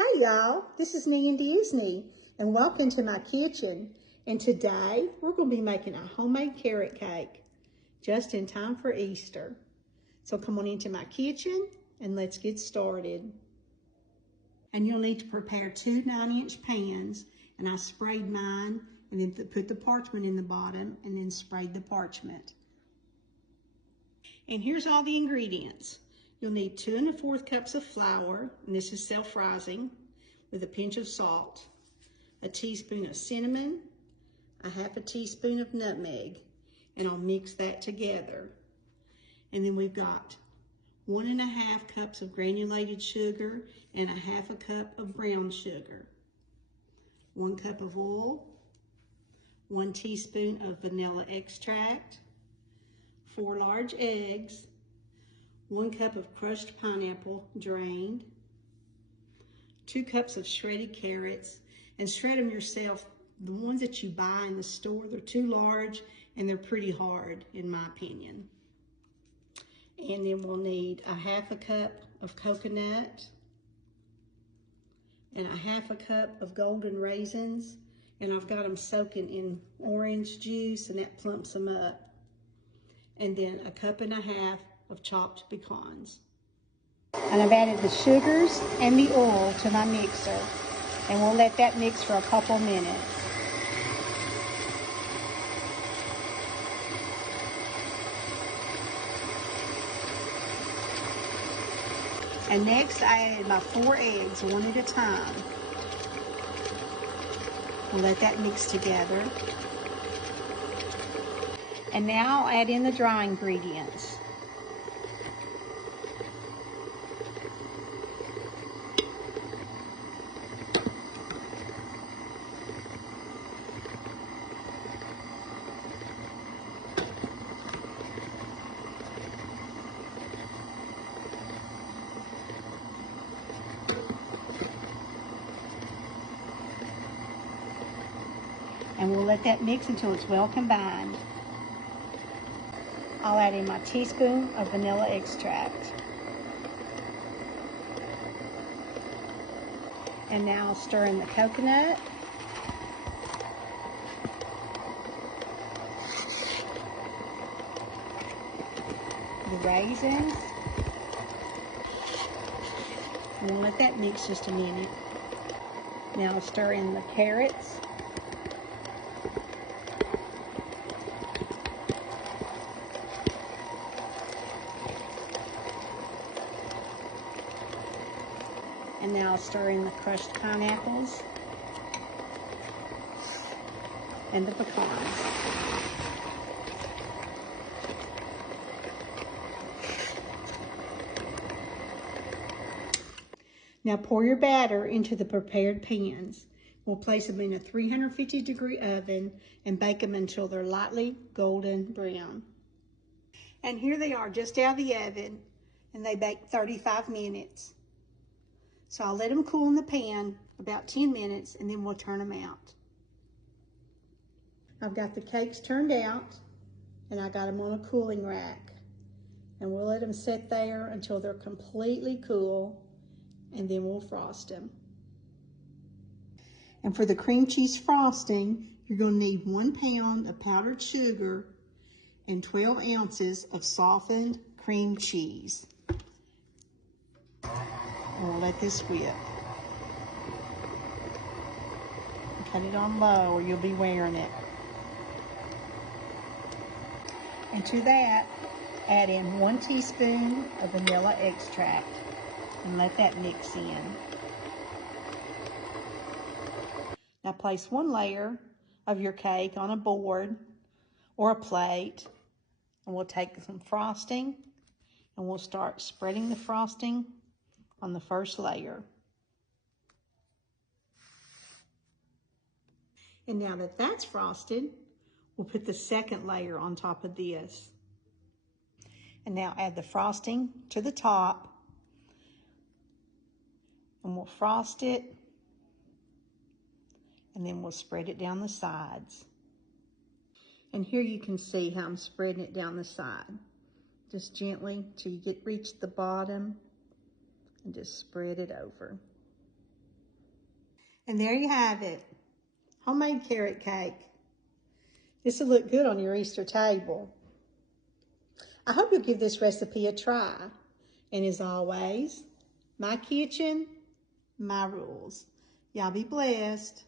Hi y'all, this is Nandy Isney and welcome to my kitchen. And today we're going to be making a homemade carrot cake just in time for Easter. So come on into my kitchen and let's get started. And you'll need to prepare two 9-inch pans, and I sprayed mine and then put the parchment in the bottom and then sprayed the parchment. And here's all the ingredients. You'll need 2 1/4 cups of flour, and this is self-rising, with a pinch of salt, a teaspoon of cinnamon, a 1/2 teaspoon of nutmeg, and I'll mix that together. And then we've got 1 1/2 cups of granulated sugar and a 1/2 cup of brown sugar, 1 cup of oil, 1 teaspoon of vanilla extract, 4 large eggs, 1 cup of crushed pineapple drained, 2 cups of shredded carrots, and shred them yourself. The ones that you buy in the store, they're too large and they're pretty hard in my opinion. And then we'll need a 1/2 cup of coconut and a 1/2 cup of golden raisins, and I've got them soaking in orange juice and that plumps them up. And then a 1.5 cups of chopped pecans. And I've added the sugars and the oil to my mixer, and we'll let that mix for a couple minutes. And next I added my 4 eggs, one at a time. We'll let that mix together. And now I'll add in the dry ingredients. And we'll let that mix until it's well combined. I'll add in my teaspoon of vanilla extract. And now I'll stir in the coconut, the raisins, and we'll let that mix just a minute. Now I'll stir in the carrots, and now I'll stir in the crushed pineapples and the pecans. Now pour your batter into the prepared pans. We'll place them in a 350-degree oven and bake them until they're lightly golden brown. And here they are just out of the oven, and they bake 35 minutes. So I'll let them cool in the pan about 10 minutes, and then we'll turn them out. I've got the cakes turned out, and I got them on a cooling rack. And we'll let them sit there until they're completely cool, and then we'll frost them. And for the cream cheese frosting, you're going to need 1 pound of powdered sugar and 12 ounces of softened cream cheese. And we'll let this whip. Cut it on low or you'll be wearing it. And to that, add in 1 teaspoon of vanilla extract and let that mix in. Now place 1 layer of your cake on a board or a plate, and we'll take some frosting and we'll start spreading the frosting on the first layer. And now that that's frosted, we'll put the second layer on top of this. And now add the frosting to the top, and we'll frost it, and then we'll spread it down the sides. And here you can see how I'm spreading it down the side. Just gently till you reach the bottom, and just spread it over. And there you have it, homemade carrot cake. This will look good on your Easter table. I hope you'll give this recipe a try. And as always, my kitchen, my rules. Y'all be blessed.